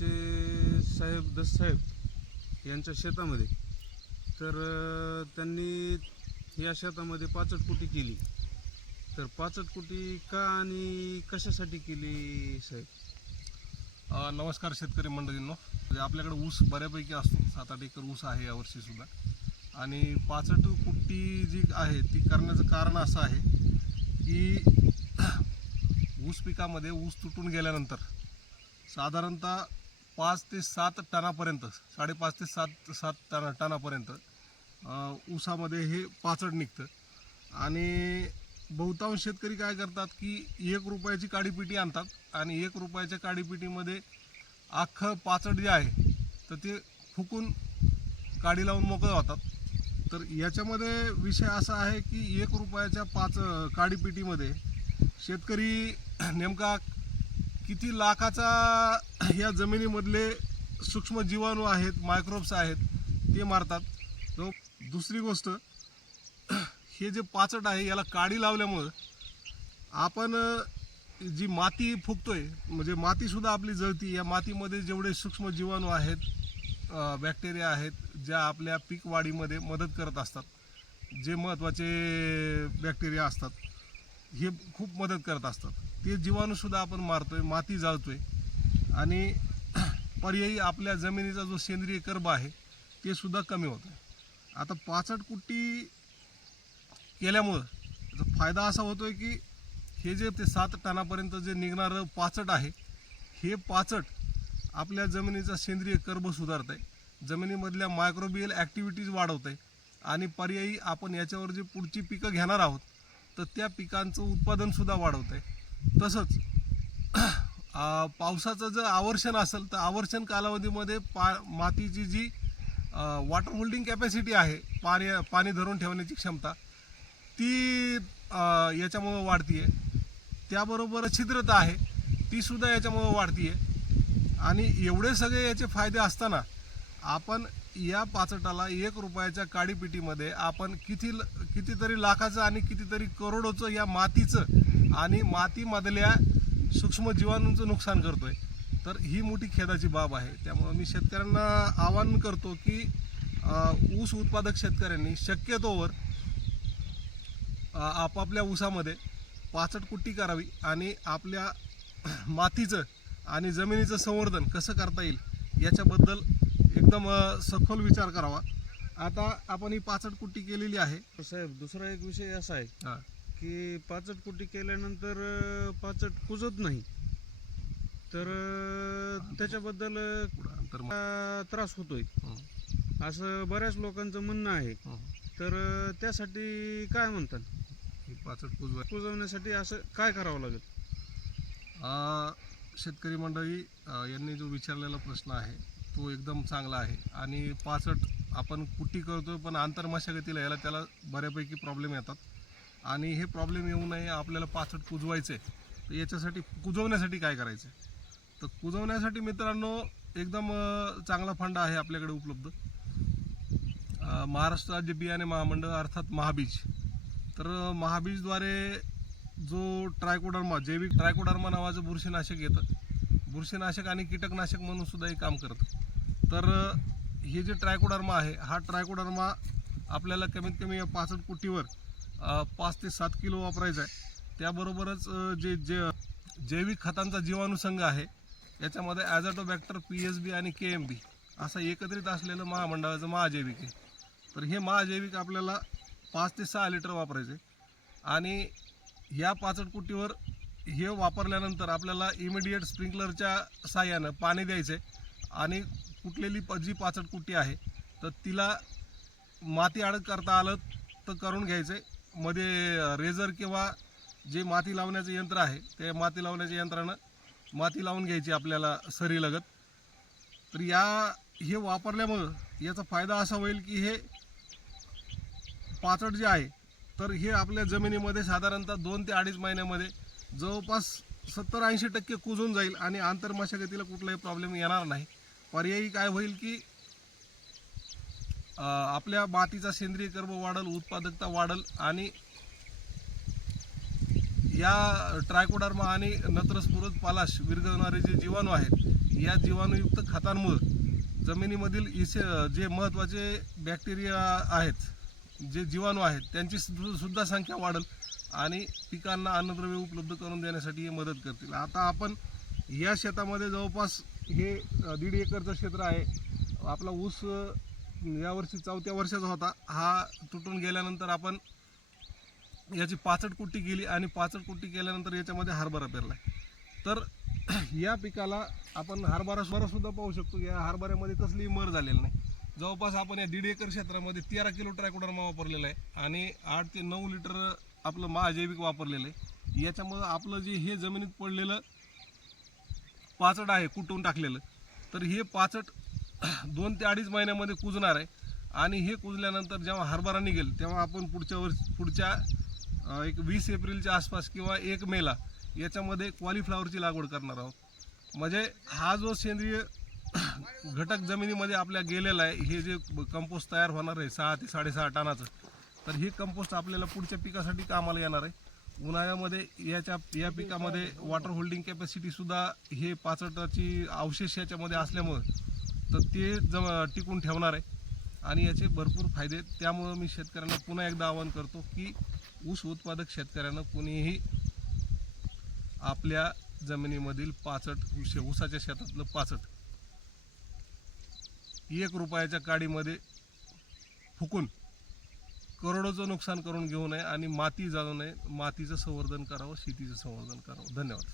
आमचे साहेब दस साहेब यांच्या शेतामध्ये तर त्यांनी या शेतामध्ये पाचट कुटी केली. तर पाचट कुटी का आणि कशासाठी केली साहेब? नमस्कार शेतकरी मंडळींनो. म्हणजे आपल्याकडे ऊस बऱ्यापैकी असतो, 7-8 एकर ऊस आहे यावर्षी सुद्धा. आणि पाचट कुट्टी जी आहे ती करण्याचं कारण असं आहे की ऊस पिकामध्ये ऊस तुटून गेल्यानंतर साधारणतः 5 ते 7 टनापर्यंत, 5.5 ते 7 टनापर्यंत ऊसामध्ये हे पाचट निघतं. आणि बहुतांश शेतकरी काय करतात की 1 रुपयाची काडीपिटी आणतात आणि 1 रुपयाच्या काडीपिटीमध्ये अख्खं पाचट जे आहे तर ते फुकून काडी लावून मोकळं होतात. तर याच्यामध्ये विषय असा आहे की 1 रुपयाच्या काडीपिटीमध्ये शेतकरी नेमका किती लाखाचा या जमिनीमधले सूक्ष्म जीवाणू आहेत, मायक्रोब्स आहेत ते मारतात. तो दुसरी गोष्ट, हे जे पाचट आहे याला काडी लावल्यामुळं आपण जी माती फुकतोय म्हणजे मातीसुद्धा आपली जळती. या मातीमध्ये जेवढे सूक्ष्म जीवाणू आहेत, बॅक्टेरिया आहेत, ज्या आपल्या पीक वाढीमध्ये मदत करत असतात, जे महत्त्वाचे बॅक्टेरिया असतात हे खूप मदत करत असतात, ते जीवाणूसुद्धा आपण मारतोय, माती जाळतोय. आणि पर्यायी आपल्या जमिनीचा जो सेंद्रिय कर्ब आहे ते सुद्धा कमी होतं. आता पाचट कुट्टी केल्यामुळं त्याचा फायदा असा होतोय की हे जे ते 7 टनापर्यंत जे निघणारं पाचट आहे हे पाचट आपल्या जमिनीचा सेंद्रिय कर्ब सुधारत आहे, जमिनीमधल्या मायक्रोबियल ॲक्टिव्हिटीज वाढवत आहे. आणि पर्यायी आपण याच्यावर जे पुढची पिकं घेणार आहोत तर त्या पिकांचं उत्पादनसुद्धा वाढवत आहे. तसंच पावसाचं जर आवर्षण असेल तर आवर्षण कालावधीमध्ये मातीची जी वॉटर होल्डिंग कॅपॅसिटी आहे, पाणी धरून ठेवण्याची क्षमता, ती याच्यामुळं वाढती आहे. त्याबरोबर छिद्रता आहे ती सुद्धा याच्यामुळं वाढती आहे. आणि एवढे सगळे याचे फायदे असताना आपण या पाचटाला 1 रुपयाच्या काडीपिटीमध्ये आपण कितीतरी लाखाचं आणि कितीतरी करोडोचं या मातीचं आणि मातीमधल्या सूक्ष्म जीवाणूंचं नुकसान करतोय. तर ही मोठी खेदाची बाब आहे. त्यामुळं मी शेतकऱ्यांना आवाहन करतो की ऊस उत्पादक शेतकऱ्यांनी शक्यतोवर आपापल्या ऊसामध्ये पाचट कुट्टी करावी आणि आपल्या मातीचं आणि जमिनीचं संवर्धन कसं करता येईल याच्याबद्दल एकदम सखोल विचार करावा. आता आपण ही पाचट कुट्टी केलेली आहे. साहेब दुसरा एक विषय असा आहे की पाचट कुट्टी केल्यानंतर पाचट कुजत नाही, तर त्याच्याबद्दल त्रास होतोय असं बऱ्याच लोकांचं म्हणणं आहे. तर त्यासाठी काय म्हणतात, पाचट कुजवण्यासाठी असं काय करावं लागेल? शेतकरी मंडळी, यांनी जो विचारलेला प्रश्न आहे तो एकदम चांगला आहे. आणि पाचट आपण कुट्टी करतोय पण आंतरमशागतीला याला त्याला बऱ्यापैकी प्रॉब्लेम येतात. आणि हे प्रॉब्लेम येऊ नये, आपल्याला पाचट कुजवायचे तर याच्यासाठी कुजवण्यासाठी काय करायचं? तर कुजवण्यासाठी मित्रांनो एकदम चांगला फंड आहे आपल्याकडे उपलब्ध. महाराष्ट्र राज्य बियाणे महामंडळ अर्थात महाबीज. तर महाबीजद्वारे जो ट्रायकोडर्मा, जैविक ट्रायकोडर्मा नावाचं बुरशीनाशक येतं, बुरशीनाशक आणि कीटकनाशक म्हणून सुद्धा हे काम करतं. तर हे जे ट्रायकोडर्मा आहे हा ट्रायकोडर्मा आपल्याला कमीत कमी या पाचट कुट्टीवर 5 ते 7 किलो वापरायचा आहे. त्याबरोबरच जे जैविक खतांचा जीवाणुसंघ आहे याच्यामध्ये ॲझॅटोबॅक्टर, PSB आणि KMB असं एकत्रित असलेलं महामंडळाचं महाजैविक आहे. तर हे महाजैविक आपल्याला 5 ते 6 लिटर वापरायचे. आणि ह्या पाचट कुट्टीवर हे वापरल्यानंतर आपल्याला इमिडिएट स्प्रिंकलरच्या साहाय्यानं पाणी द्यायचं आहे. आणि कुठलेली जी पाचट कुट्टी आहे तर तिला माती अडक करता आलं तर करून घ्यायचं आहे. मध्ये रेझर किंवा जे माती लावण्याचं यंत्र आहे ते माती लावण्याच्या यंत्रानं माती लावून घ्यायची आपल्याला सरीलगत. तर हे वापरल्यामुळं याचा फायदा असा होईल की हे पाचट जे आहे तर हे आपल्या जमिनीमध्ये साधारणतः 2 ते 2.5 महिन्यामध्ये जवळपास 70-80% कुजून जाईल आणि आंतरमशागतीला कुठलाही प्रॉब्लेम येणार नाही. पर्यायी काय होईल की आपल्या मातीचा सेंद्रिय कर्ब वाढल, उत्पादकता वाढल आणि या ट्रायकोडर्मा आणि नत्रस्फुरद पालाश विरघळणारे जे जीवाणू आहेत या जीवाणूयुक्त खतांमुळे जमिनीमधील जे महत्त्वाचे बॅक्टेरिया आहेत, जे जीवाणू आहेत, त्यांची सुद्धा संख्या वाढेल आणि पिकांना अन्नद्रव्य उपलब्ध करून देण्यासाठी हे मदत करतील. आता आपण या शेतामध्ये जवळपास हे 1.5 एकरचं क्षेत्र आहे. आपला ऊस यावर्षी 4थ्या वर्षाचा होता. हा तुटून गेल्यानंतर आपण याची पाचट कुट्टी केली आणि पाचट कुट्टी केल्यानंतर याच्यामध्ये हरभरा पेरला. तर या पिकाला आपण हरभरा सुद्धा पाहू शकतो. या हरभऱ्यामध्ये कसलीही मर झालेली नाही. जवळपास आपण या 1.5 एकर क्षेत्रामध्ये 13 किलो ट्रायकोडर्मा वापरलेला आहे आणि 8 ते 9 लिटर आपलं महाजैविक वापरलेलं आहे. याच्यामुळं आपलं जे हे जमिनीत पडलेलं पाचट आहे कुटून टाकलेलं, तर हे पाचट 2 ते 2.5 महिन्यामध्ये कुजणार आहे आणि हे कुजल्यानंतर जेव्हा हरभरा निघेल तेव्हा आपण पुढच्या एक 20 एप्रिलच्या आसपास किंवा 1 मेला याच्यामध्ये कॉलीफ्लॉवरची लागवड करणार आहोत. म्हणजे हा जो सेंद्रिय घटक जमिनीमध्ये आपल्या गेलेला आहे, हे जे कंपोस्ट तयार होणार आहे 6 ते 6.5 टनाचं, तर हे कंपोस्ट आपल्याला पुढच्या पिकासाठी कामाला येणार आहे. उन्हाळ्यामध्ये या पिकामध्ये वॉटर होल्डिंग कॅपॅसिटीसुद्धा हे पाचटाची अवशेष याच्यामध्ये असल्यामुळं तर ते टिकून ठेवणार आहे आणि याचे भरपूर फायदे. त्यामुळं मी शेतकऱ्यांना पुन्हा एकदा आवाहन करतो की ऊस उत्पादक शेतकऱ्यांना कुणीही आपल्या जमिनीमधील ऊसाच्या शेतातलं पाचट 1 रुपयाच्या काडीमध्ये फुकून करोडोचं नुकसान करून घेऊ नये आणि माती जाळू नये. मातीचं संवर्धन करावं, शेतीचं संवर्धन करावं. धन्यवाद.